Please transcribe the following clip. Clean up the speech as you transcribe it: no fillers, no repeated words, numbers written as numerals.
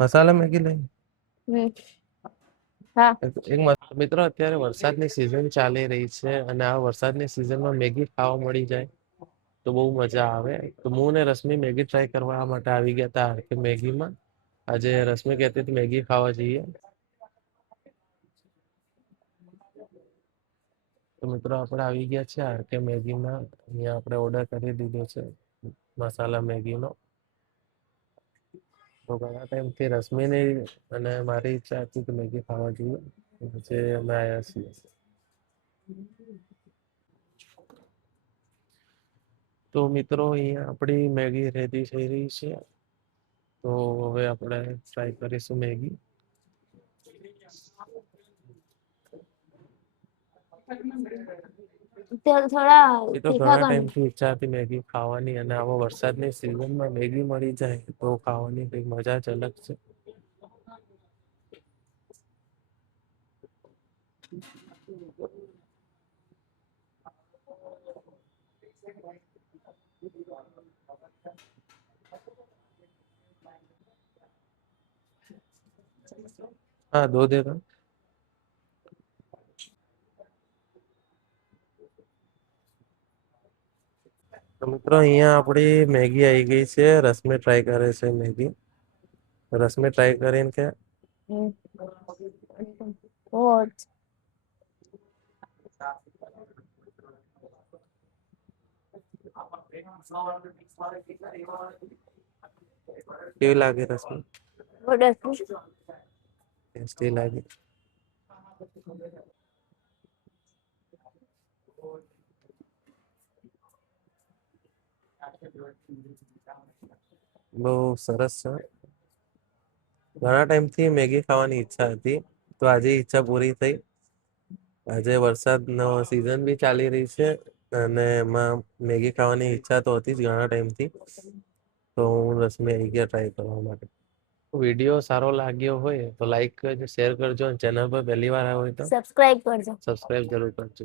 મસાલા Maggi લઈ. હમ. હા. મિત્રો અત્યારે વરસાદની સિઝન ચાલી રહી છે અને આ વરસાદની સિઝનમાં મેગી ખાવા મળી જાય તો બહુ મજા આવે. તો હું ને રશ્મિ મેગી ટ્રાય કરવા માટે આવી ગયા હતા કે મેગીમાં. આજે રશ્મિ કહેતી હતી મેગી ખાવા જઈએ. તો મિત્રો આપણે આવી ગયા છે કે મેગીમાં. અહીંયા આપણે ઓર્ડર કરી દીધો છે મસાલા મેગીનો. તો ઘણા ટાઈમથી રશ્મિની અને મારી ઈચ્છા હતી કે મેગી ખાવા જોઈએ. આજે અમે આવ્યા છીએ. તો મિત્રો અહીંયા આપણી મેગી રેડી થઈ રહી છે. તો હવે આપણે ટ્રાય કરીશું મેગી. થોડા એ તો તીખા ઘણા કર. ટાઈમથી ઈચ્છા હતી મેગી ખાવાની અને આવા વરસાદની સિઝનમાં મેગી મળી જાય તો ખાવાની કંઈક મજા જ અલગ છે. हाँ दो दे दो. તો મિત્રો અહીંયા આપણી મેગી આવી ગઈ છે. રશ્મિ ટ્રાય કરે છે મેગી. રશ્મિ ટ્રાય કરીને કે વોટ. કેવી લાગે રશ્મિ? ટેસ્ટી લાગે. બહુ સરસ છે. ઘણા ટાઈમથી મેગી ખાવાની ઈચ્છા હતી તો આજે ઈચ્છા પૂરી થઈ. આજે વરસાદનો સિઝન બી ચાલી રહી છે અને એમાં મેગી ખાવાની ઈચ્છા તો હતી જ ઘણા ટાઈમથી. તો હું રશ્મિ આવી ગયા ટ્રાય કરવા માટે. વિડીયો સારો લાગ્યો હોય તો લાઈક કરજો, શેર કરજો અને ચેનલ પર પહેલી વાર આવ્યો હોય તો સબસ્ક્રાઇબ કરજો. સબસ્ક્રાઇબ જરૂર કરજો.